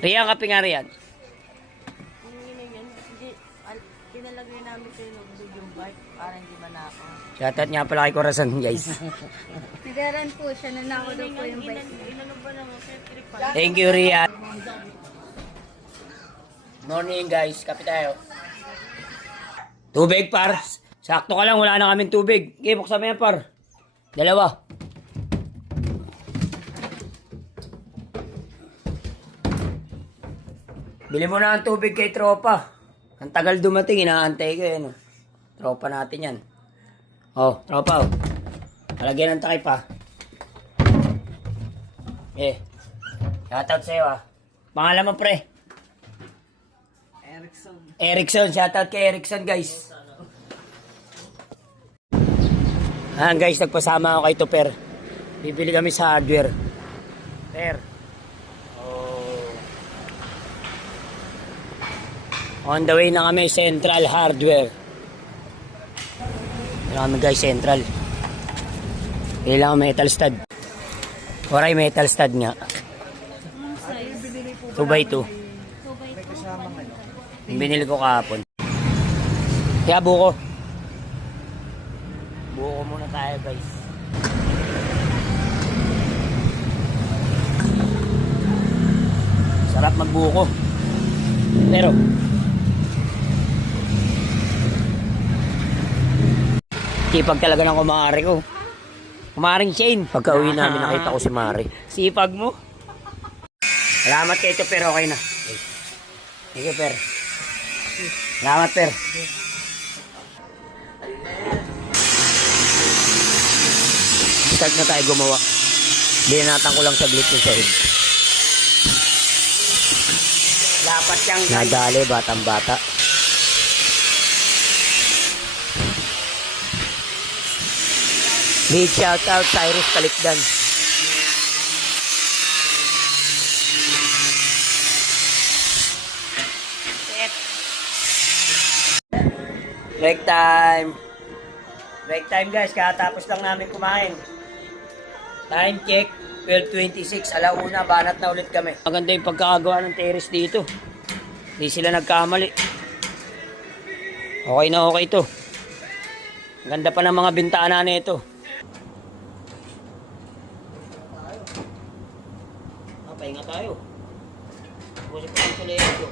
Riyan, kape nga Riyan. Pinalagay namin kayo ng yung bike para hindi manako. Shoutout nga pala kay Corazon, guys. Sigaran po siya, nanako daw po yung bike. Inano ba naman? Siyempre pa. Thank you, Rian. Morning, guys. Kape tayo. Tubig, par. Sakto ka lang, wala na kaming tubig. Okay, buksan mo yan, par. Dalawa. Bili mo na ang tubig kay tropa. Ang tagal dumating, inaantay ko yan. Tropa natin yan. Oh, tropa, oh. Palagyan ng takip, ha. Shoutout sa'yo, ha. Pangalan mo, pre? Erickson. Shoutout kay Erickson, guys. Guys, nagpasama ako kay Tupper. Bibili kami sa hardware. Per. On the way na kami, Central Hardware. Kailangan kami guys, Central. Kailangan metal stud. Oray, metal stud nga. 2x2. Yung binili ko kahapon. Kaya buko. Buko muna tayo guys. Sarap magbuko. Pero sipag talaga ng kumare ko. Kumaring Shane. Pagka uwi namin nakita ko si Mari. Sipag mo. Salamat kay ito, pero okay na. Sige, per. Salamat, per. Start na tayo gumawa. Binanatan ko lang saglit yung sahig. Dapat siyang nadali, batang-bata. Big shout out Cyrus Kalikdan. Break time. Break time guys, katapos lang namin kumain. Time check, 12:26, alauna, banat na ulit kami. Maganda yung pagkakagawa ng terrace dito. Hindi sila nagkamali. Okay na okay to. Ganda pa ng mga bintana nito. Pahinga tayo. Busi pa yung tuloy ito.